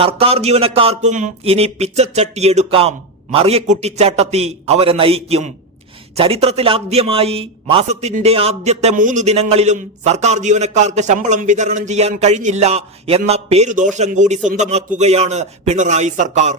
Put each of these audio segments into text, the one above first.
സർക്കാർ ജീവനക്കാർക്കും ഇനി പിച്ചച്ചട്ടിയെടുക്കാം മറിയക്കുട്ടിച്ചാട്ടത്തി അവരെ നയിക്കും. ചരിത്രത്തിൽ ആദ്യമായി മാസത്തിന്റെ ആദ്യത്തെ മൂന്ന് ദിനങ്ങളിലും സർക്കാർ ജീവനക്കാർക്ക് ശമ്പളം വിതരണം ചെയ്യാൻ കഴിഞ്ഞില്ല എന്ന പേരുദോഷം കൂടി സ്വന്തമാക്കുകയാണ് പിണറായി സർക്കാർ.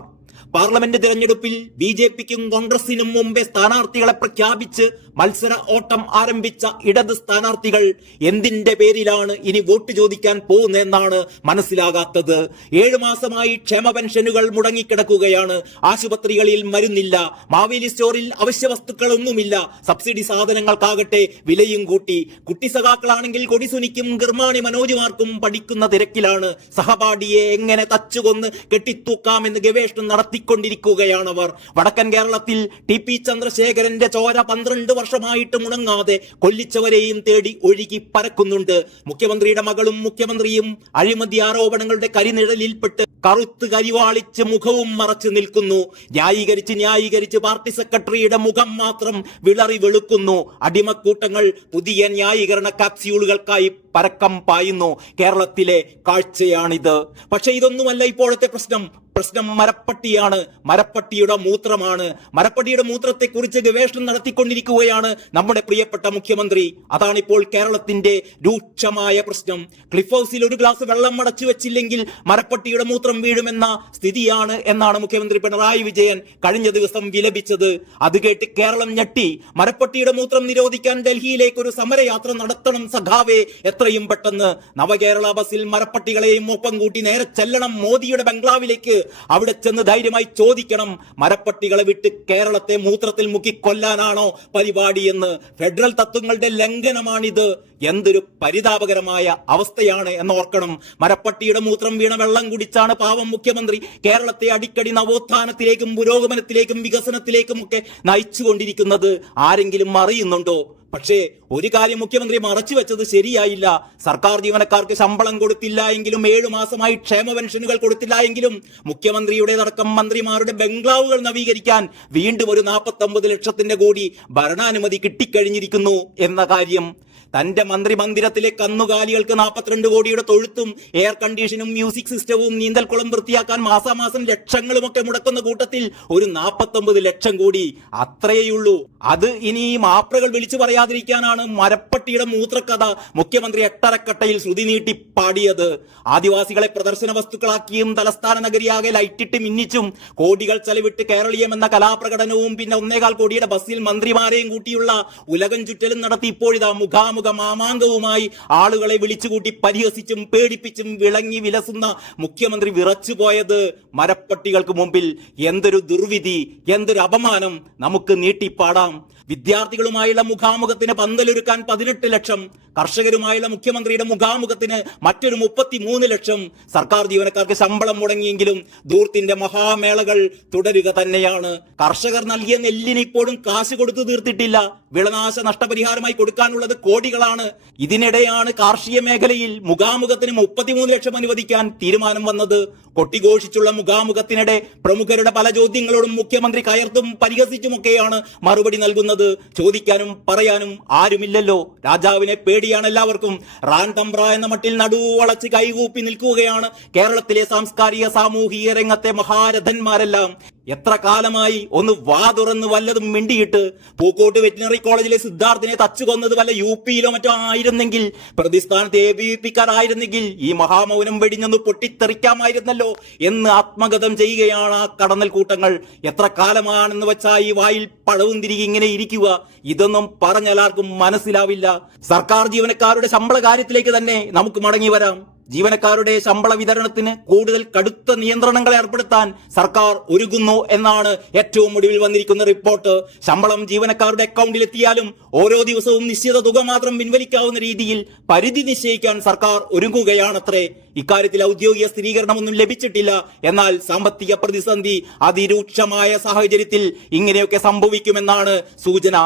പാർലമെന്റ് തിരഞ്ഞെടുപ്പിൽ ബി ജെ പിക്കും കോൺഗ്രസിനും മുമ്പേ സ്ഥാനാർത്ഥികളെ പ്രഖ്യാപിച്ച് മത്സര ഓട്ടം ആരംഭിച്ച ഇടത് സ്ഥാനാർത്ഥികൾ എന്തിന്റെ പേരിലാണ് ഇനി വോട്ട് ചോദിക്കാൻ പോകുന്നതെന്നാണ് മനസ്സിലാകാത്തത്. ഏഴു മാസമായി ക്ഷേമ പെൻഷനുകൾ മുടങ്ങിക്കിടക്കുകയാണ്. ആശുപത്രികളിൽ മരുന്നില്ല. മാവേലി സ്റ്റോറിൽ അവശ്യ വസ്തുക്കളൊന്നുമില്ല. സബ്സിഡി സാധനങ്ങൾക്കാകട്ടെ വിലയും കൂട്ടി. കുട്ടി സഖാക്കളാണെങ്കിൽ കൊടിസുനിക്കും ഗർമാണി മനോജുമാർക്കും പഠിക്കുന്ന തിരക്കിലാണ്. സഹപാഠിയെ എങ്ങനെ തച്ചുകൊന്ന് കെട്ടിത്തൂക്കാമെന്ന് ഗവേഷണം നടത്തിക്കൊണ്ടിരിക്കുകയാണവർ. വടക്കൻ കേരളത്തിൽ ടി പി ചന്ദ്രശേഖരന്റെ ചോര പന്ത്രണ്ട് വർഷമായിട്ട് മുടങ്ങാതെ കൊല്ലിച്ചവരെയും തേടി ഒഴുകി പരക്കുന്നുണ്ട്. മുഖ്യമന്ത്രിയുടെ മകളും മുഖ്യമന്ത്രിയും അഴിമതി ആരോപണങ്ങളുടെ കരിനിഴലിൽപ്പെട്ട് കറുത്ത് കരിവാളിച്ച് മുഖവും മറച്ചു നിൽക്കുന്നു. ന്യായീകരിച്ച് ന്യായീകരിച്ച് പാർട്ടി സെക്രട്ടറിയുടെ മുഖം മാത്രം വിളറി വെളുക്കുന്നു. അടിമക്കൂട്ടങ്ങൾ പുതിയ ന്യായീകരണ കാപ്സ്യൂളുകൾക്കായി പരക്കം പായുന്നു. കേരളത്തിലെ കാഴ്ചയാണിത്. പക്ഷെ ഇതൊന്നുമല്ല ഇപ്പോഴത്തെ പ്രശ്നം. പ്രശ്നം മരപ്പട്ടിയാണ്. മരപ്പട്ടിയുടെ മൂത്രമാണ്. മരപ്പട്ടിയുടെ മൂത്രത്തെ കുറിച്ച് ഗവേഷണം നടത്തിക്കൊണ്ടിരിക്കുകയാണ് നമ്മുടെ പ്രിയപ്പെട്ട മുഖ്യമന്ത്രി. അതാണിപ്പോൾ കേരളത്തിന്റെ രൂക്ഷമായ പ്രശ്നം. ക്ലിഫ് ഹൗസിൽ ഒരു ഗ്ലാസ് വെള്ളം അടച്ചു വെച്ചില്ലെങ്കിൽ മരപ്പട്ടിയുടെ മൂത്രം വീഴുമെന്ന സ്ഥിതിയാണ് എന്നാണ് മുഖ്യമന്ത്രി പിണറായി വിജയൻ കഴിഞ്ഞ ദിവസം വിലപിച്ചത്. അത് കേട്ട് കേരളം ഞെട്ടി. മരപ്പട്ടിയുടെ മൂത്രം നിരോധിക്കാൻ ഡൽഹിയിലേക്ക് ഒരു സമരയാത്ര നടത്തണം സഖാവേ എത്രയും പെട്ടെന്ന്. നവകേരള ബസിൽ മരപ്പട്ടികളെയും ഒപ്പം കൂട്ടി നേരെ ചെല്ലണം മോദിയുടെ ബംഗ്ലാവിലേക്ക്. അവിടെ ചെന്ന് ധൈര്യമായി ചോദിക്കണം മരപ്പട്ടികളെ വിട്ട് കേരളത്തെ മൂത്രത്തിൽ മുക്കി കൊല്ലാനാണോ പരിപാടി എന്ന്. ഫെഡറൽ തത്വങ്ങളുടെ ലംഘനമാണിത്. എന്തൊരു പരിതാപകരമായ അവസ്ഥയാണ് എന്ന് ഓർക്കണം. മരപ്പട്ടിയുടെ മൂത്രം വീണ വെള്ളം കുടിച്ചാണ് പാവം മുഖ്യമന്ത്രി. കേരളത്തെ അടിക്കടി നവോത്ഥാനത്തിലേക്കും പുരോഗമനത്തിലേക്കും വികസനത്തിലേക്കും ഒക്കെ നയിച്ചുകൊണ്ടിരിക്കുന്നത്. ആരെങ്കിലും അറിയുന്നുണ്ടോ? പക്ഷേ ഒരു കാര്യം മുഖ്യമന്ത്രി മറച്ചു വെച്ചത് ശരിയായില്ല. സർക്കാർ ജീവനക്കാർക്ക് ശമ്പളം കൊടുത്തില്ല എങ്കിലും ഏഴു മാസമായി ക്ഷേമ പെൻഷനുകൾ കൊടുത്തില്ല എങ്കിലും മുഖ്യമന്ത്രിയുടേതടക്കം മന്ത്രിമാരുടെ ബംഗ്ലാവുകൾ നവീകരിക്കാൻ വീണ്ടും ഒരു നാൽപ്പത്തി ലക്ഷത്തിന്റെ കൂടി ഭരണാനുമതി കിട്ടിക്കഴിഞ്ഞിരിക്കുന്നു എന്ന കാര്യം. തന്റെ മന്ത്രി മന്ദിരത്തിലെ കന്നുകാലികൾക്ക് നാൽപ്പത്തിരണ്ട് കോടിയുടെ തൊഴുത്തും എയർ കണ്ടീഷനും മ്യൂസിക് സിസ്റ്റവും നീന്തൽക്കുളം വൃത്തിയാക്കാൻ മാസാമാസം ലക്ഷങ്ങളുമൊക്കെ മുടക്കുന്ന കൂട്ടത്തിൽ ഒരു നാൽപ്പത്തൊമ്പത് ലക്ഷം കോടി അത്രയേയുള്ളൂ. അത് ഇനി ഈ മാപ്രകൾ വിളിച്ചു പറയാതിരിക്കാനാണ് മരപ്പട്ടിയുടെ മൂത്രക്കഥ മുഖ്യമന്ത്രി എട്ടരക്കട്ടയിൽ ശ്രുതി നീട്ടി പാടിയത്. ആദിവാസികളെ പ്രദർശന വസ്തുക്കളാക്കിയും തലസ്ഥാന നഗരിയാകെ ലൈറ്റിട്ട് മിന്നിച്ചും കോടികൾ ചെലവിട്ട് കേരളീയം എന്ന കലാപ്രകടനവും പിന്നെ ഒന്നേകാൽ കോടിയുടെ ബസ്സിൽ മന്ത്രിമാരെയും കൂട്ടിയുള്ള ഉലകം ചുറ്റലും നടത്തി ഇപ്പോഴിതാ മുഖാമുഖ മാമാങ്കവുമായി ആളുകളെ വിളിച്ചുകൂട്ടി പരിഹസിച്ചും പേടിപ്പിച്ചും വിളങ്ങി വിലസുന്ന മുഖ്യമന്ത്രി വിറച്ചുപോയത് മരപ്പട്ടികൾക്ക് മുമ്പിൽ. എന്തൊരു ദുർവിധി എന്തൊരു അപമാനം നമുക്ക് നീട്ടിപ്പാടാം. വിദ്യാർത്ഥികളുമായുള്ള മുഖാമുഖത്തിന് പന്തലൊരുക്കാൻ പതിനെട്ട് ലക്ഷം കർഷകരുമായുള്ള മുഖ്യമന്ത്രിയുടെ മുഖാമുഖത്തിന് മറ്റൊരു മുപ്പത്തി മൂന്ന് ലക്ഷം സർക്കാർ ജീവനക്കാർക്ക് ശമ്പളം മുടങ്ങിയെങ്കിലും ദൂർത്തിന്റെ മഹാമേളകൾ തുടരുക തന്നെയാണ്. കർഷകർ നൽകിയ നെല്ലിന് ഇപ്പോഴും കാശ് കൊടുത്തു തീർത്തിട്ടില്ല. വിളനാശ നഷ്ടപരിഹാരമായി കൊടുക്കാനുള്ളത് കോടികളാണ്. ഇതിനിടെയാണ് കാർഷിക മേഖലയിൽ മുഖാമുഖത്തിന് മുപ്പത്തിമൂന്ന് ലക്ഷം അനുവദിക്കാൻ തീരുമാനം വന്നത്. കൊട്ടിഘോഷിച്ചുള്ള മുഖാമുഖത്തിനിടെ പ്രമുഖരുടെ പല ചോദ്യങ്ങളോടും മുഖ്യമന്ത്രി കയർത്തും പരിഹസിച്ചുമൊക്കെയാണ് മറുപടി നൽകുന്നത്. ചോദിക്കാനും പറയാനും ആരുമില്ലല്ലോ. രാജാവിനെ പേടിയാണ് എല്ലാവർക്കും. റാൻ തമ്പ്ര എന്ന മട്ടിൽ നടുവളച്ച് കൈകൂപ്പി നിൽക്കുകയാണ് കേരളത്തിലെ സാംസ്കാരിക സാമൂഹിക രംഗത്തെ മഹാരഥന്മാരെല്ലാം. എത്ര കാലമായി ഒന്ന് വാ തുറന്ന് വല്ലതും മിണ്ടിയിട്ട് പൂക്കോട്ട് വെറ്റിനറി കോളേജിലെ സിദ്ധാർത്ഥിനെ തച്ചു കൊന്നത് വല്ല യു പിയിലോ മറ്റോ ആയിരുന്നെങ്കിൽ പ്രതിസ്ഥാനത്ത് എ ബി പിക്കാരായിരുന്നെങ്കിൽ ഈ മഹാമൗനം വെടിഞ്ഞൊന്ന് പൊട്ടിത്തെറിക്കാമായിരുന്നല്ലോ എന്ന് ആത്മഗതം ചെയ്യുകയാണ് ആ കടന്നൽ കൂട്ടങ്ങൾ. എത്ര കാലമാണെന്ന് വെച്ചാൽ ഈ വായിൽ പഴവും തിരികെ ഇങ്ങനെ ഇരിക്കുക. ഇതൊന്നും പറഞ്ഞാലാർക്കും മനസ്സിലാവില്ല. സർക്കാർ ജീവനക്കാരുടെ ശമ്പള കാര്യത്തിലേക്ക് തന്നെ നമുക്ക് മടങ്ങി വരാം. ജീവനക്കാരുടെ ശമ്പള വിതരണത്തിന് കൂടുതൽ കടുത്ത നിയന്ത്രണങ്ങൾ ഏർപ്പെടുത്താൻ സർക്കാർ ഒരുങ്ങുന്നു എന്നാണ് ഏറ്റവും ഒടുവിൽ വന്നിരിക്കുന്ന റിപ്പോർട്ട്. ശമ്പളം ജീവനക്കാരുടെ അക്കൗണ്ടിൽ എത്തിയാലും ഓരോ ദിവസവും നിശ്ചിത തുക മാത്രം പിൻവലിക്കാവുന്ന രീതിയിൽ പരിധി നിശ്ചയിക്കാൻ സർക്കാർ ഒരുങ്ങുകയാണത്രേ. ഇക്കാര്യത്തിൽ ഔദ്യോഗിക സ്ഥിരീകരണമൊന്നും ലഭിച്ചിട്ടില്ല. എന്നാൽ സാമ്പത്തിക പ്രതിസന്ധി അതിരൂക്ഷമായ സാഹചര്യത്തിൽ ഇങ്ങനെയൊക്കെ സംഭവിക്കുമെന്നാണ് സൂചന.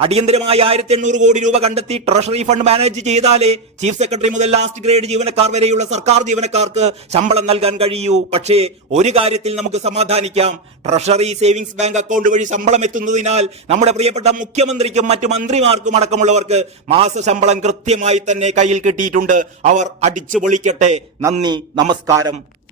അടിയന്തരമായി ആയിരത്തി എണ്ണൂറ് കോടി രൂപ കണ്ടെത്തി ട്രഷറി ഫണ്ട് മാനേജ് ചെയ്താലേ ചീഫ് സെക്രട്ടറി മുതൽ ലാസ്റ്റ് ഗ്രേഡ് ജീവനക്കാർ വരെയുള്ള സർക്കാർ ജീവനക്കാർക്ക് ശമ്പളം നൽകാൻ കഴിയൂ. പക്ഷേ ഒരു കാര്യത്തിൽ നമുക്ക് സമാധാനിക്കാം. ട്രഷറി സേവിങ്സ് ബാങ്ക് അക്കൗണ്ട് വഴി ശമ്പളം എത്തുന്നതിനാൽ നമ്മുടെ പ്രിയപ്പെട്ട മുഖ്യമന്ത്രിക്കും മറ്റു മന്ത്രിമാർക്കും അടക്കമുള്ളവർക്ക് മാസ ശമ്പളം കൃത്യമായി തന്നെ കയ്യിൽ കിട്ടിയിട്ടുണ്ട്. അവർ അടിച്ചു പൊളിക്കട്ടെ. നന്ദി നമസ്കാരം.